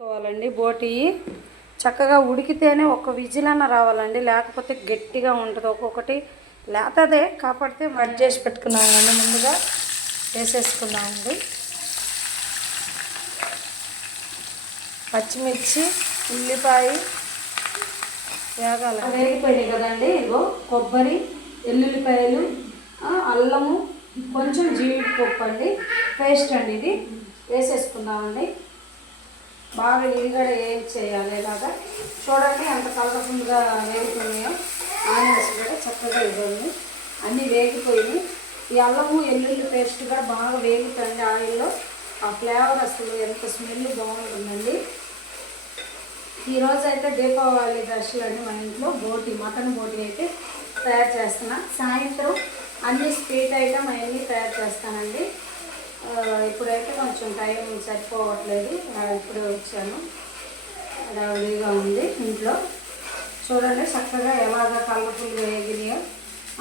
వేసుకోవాలండి. బోటి చక్కగా ఉడికితేనే ఒక విజిల్ రావాలండి, లేకపోతే గట్టిగా ఉంటుంది. ఒక్కొక్కటి లేతదే కాకపోతే కట్ చేసి పెట్టుకున్నామండి, ముందుగా వేసేసుకున్నామండి. పచ్చిమిర్చి, ఉల్లిపాయ వేగాలి, వేగిపోయినాయి కదండి. ఇగో కొబ్బరి, ఎల్లుల్లిపాయలు, అల్లము, కొంచెం జీడిపప్పు అండి, పేస్ట్ అండి, ఇది వేసేసుకుందామండి. బాగా ఇదిగడ ఏం చేయాలి, ఇలాగా చూడండి ఎంత కలర్ఫుల్గా వేగుతున్నాయో. ఆనియన్స్ కూడా చక్కగా ఇవ్వండి, అన్నీ వేగిపోయి ఈ అల్లము ఎల్లుల్లి పేస్ట్ కూడా బాగా వేగుతుంది ఆయిల్లో. ఆ ఫ్లేవర్ అసలు ఎంత స్మెల్ బాగుంటుందండి. ఈరోజు అయితే దీపావళి స్పెషల్ అండి, మా ఇంట్లో బోటి, మటన్ బోటి అయితే తయారు చేస్తున్నా. సాయంత్రం అన్ని స్వీట్ ఐటమ్ అవన్నీ తయారు చేస్తానండి. ఇప్పుడైతే కొంచెం టైం సరిపోవట్లేదు, ఇప్పుడే వచ్చాను, హడావిడిగా ఉంది ఇంట్లో. చూడండి చక్కగా ఎలాగ కలర్ఫుల్గా వేగినాయో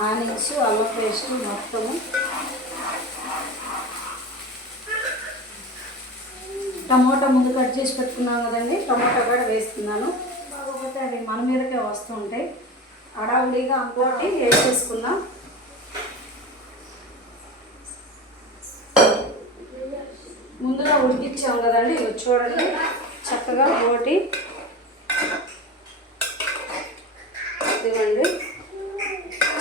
ఆనియన్స్, అల్లం పేస్ట్ మొత్తము. టమోటా ముందు కట్ చేసి పెట్టుకున్నాను కదండి, టమోటా కూడా వేస్తున్నాను. కాకపోతే అది మన మీదకే వస్తుంటాయి, హడావిడిగా అనుకోటి వేసేసుకుందాం. ముందుగా ఉడికిచ్చాము కదండి, ఇవి చూడండి చక్కగా బోటి ఇదిగోండి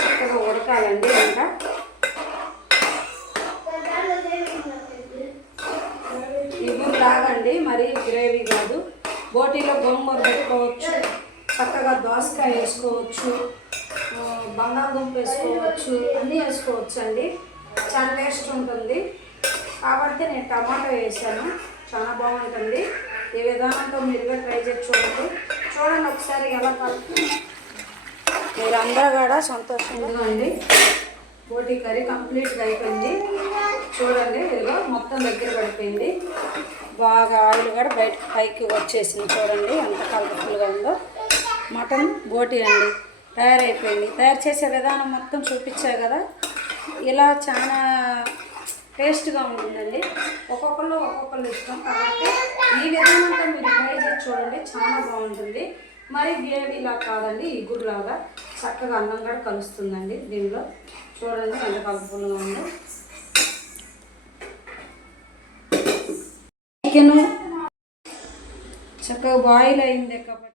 చక్కగా ఉడకాలండి. ఇంకా ఇగురు లాగండి, మరి గ్రేవీ కాదు. బోటీలో గోంగూర పెట్టుకోవచ్చు, చక్కగా దోసకాయ వేసుకోవచ్చు, బంగాళదుంప వేసుకోవచ్చు, అన్నీ వేసుకోవచ్చు అండి. చాలా టేస్ట్ ఉంటుంది. కాబట్టి నేను టమాటో వేసాను, చాలా బాగుంటుంది. ఈ విధానంతో మీరుగా ట్రై చేసి చూడండి ఒకసారి ఎలా కలుపుతుంది. మీరందరూ కూడా సంతోషంగా అండి. బోటి కర్రీ కంప్లీట్గా అయిపోయింది. చూడండి ఇదిగో మొత్తం దగ్గర పడిపోయింది, బాగా ఆయిల్ కూడా బయటకు పైకి వచ్చేసింది. చూడండి ఎంత కలర్ఫుల్గా ఉందో. మటన్ బోటి అండి తయారైపోయింది. తయారు చేసే విధానం మొత్తం చూపించా కదా, ఇలా చాలా టేస్ట్గా ఉంటుందండి. ఒక్కొక్కళ్ళు ఇష్టం కాబట్టి ఈ విధానంతో మీరు ట్రై చేసి చూడండి, చాలా బాగుంటుంది. మరి గ్రేవీలా కాదండి, ఇగురులాగా చక్కగా అన్నం కూడా కలుస్తుందండి దీనిలో. చూడండి ఎంత కలుపుగా ఉందో. చికెను చక్కగా బాయిల్ అయింది కాబట్టి